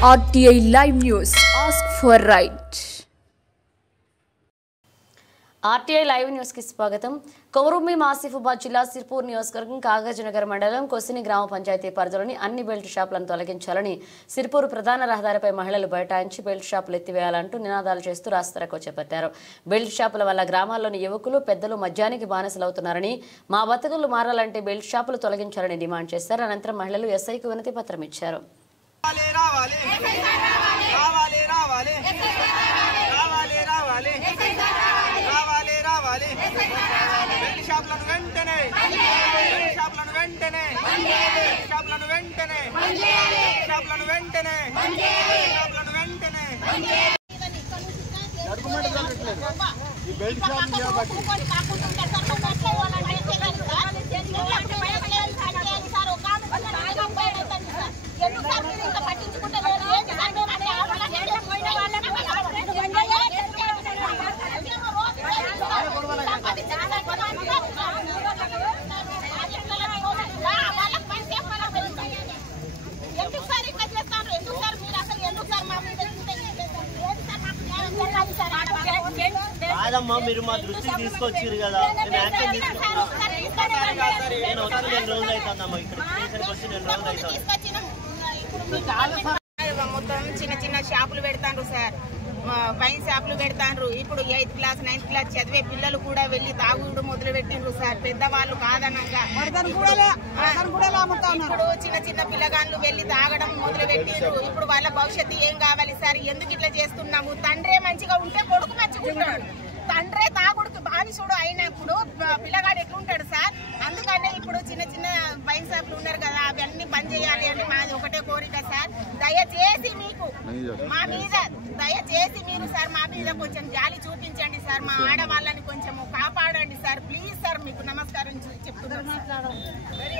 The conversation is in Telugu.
RTI Live News. Ask for right. RTI Live News की स्वागतम. కొమరంభీం ఆసిఫాబాద్ జిల్లా సిర్పూర్ నియోజకవర్గం కాగజ్నగర్ మండలం కొసిని గ్రామ పంచాయతీ పరిధిలోని అన్ని బెల్ట్ షాపులను తొలగించాలని సిర్పూర్ ప్రధాన రహదారిపై మహిళలు బైఠాయించి బెల్ట్ షాపులు ఎత్తివేయాలంటూ నినాదాలు చేస్తూ రాస్తారోకో చేపట్టారు. బెల్ట్ షాపుల వల్ల గ్రామాల్లోని యువకులు పెద్దలు మద్యానికి బానిసలవుతున్నారని, మా బతుకులు మారాలంటే బెల్ట్ షాపులు తొలగించాలని డిమాండ్ చేశారు. అనంతరం మహిళలు ఎస్ఐకి వినతి పత్రం ఇచ్చారు. కాదమ్మా, మీరు మా దృష్టికి తీసుకొచ్చారు కదా, నేను యాక్షన్ తీసుకున్నాను. నేను వచ్చి 2 రోజులు అవుతుందమ్మా, ఇక్కడ స్టేషన్కి వచ్చి 2 రోజులు అవుతుంది. మొత్తం చిన్న చిన్న షాపులు పెడతాండ్రు సార్, వైన్ షాపులు పెడతాండ్రు. ఇప్పుడు 8th క్లాస్ 9th క్లాస్ చదివే పిల్లలు కూడా వెళ్లి తాగుడు మొదలు పెట్టిండ్రు సార్. పెద్దవాళ్ళు కాదనంగా ఇప్పుడు చిన్న చిన్న పిల్లగాళ్ళు వెళ్లి తాగడం మొదలు పెట్టిండ్రు. ఇప్పుడు వాళ్ళ భవిష్యత్తు ఏం కావాలి సార్? ఎందుకు ఇట్లా చేస్తున్నాము? తండ్రే మంచిగా ఉంటే కొడుకు మంచిగా ఉంటాడు. తండ్రే తాగుడుకు బానిసుడు అయినప్పుడు పిల్లగాడు ఎట్లుంటాడు సార్? అందుకనే ఇప్పుడు చిన్న చిన్న వైన్ షాపులు ఉన్నారు కదా, అవన్నీ బంద్ చేయాలి అని మాది ఒకటే కోరిక సార్. దయచేసి మీకు మా మీద దయచేసి మీరు సార్ మా మీద కొంచెం జాలి చూపించండి సార్. మా ఆడవాళ్ళని కొంచెం కాపాడండి సార్, ప్లీజ్ సార్. మీకు నమస్కారం చెప్తున్నాను.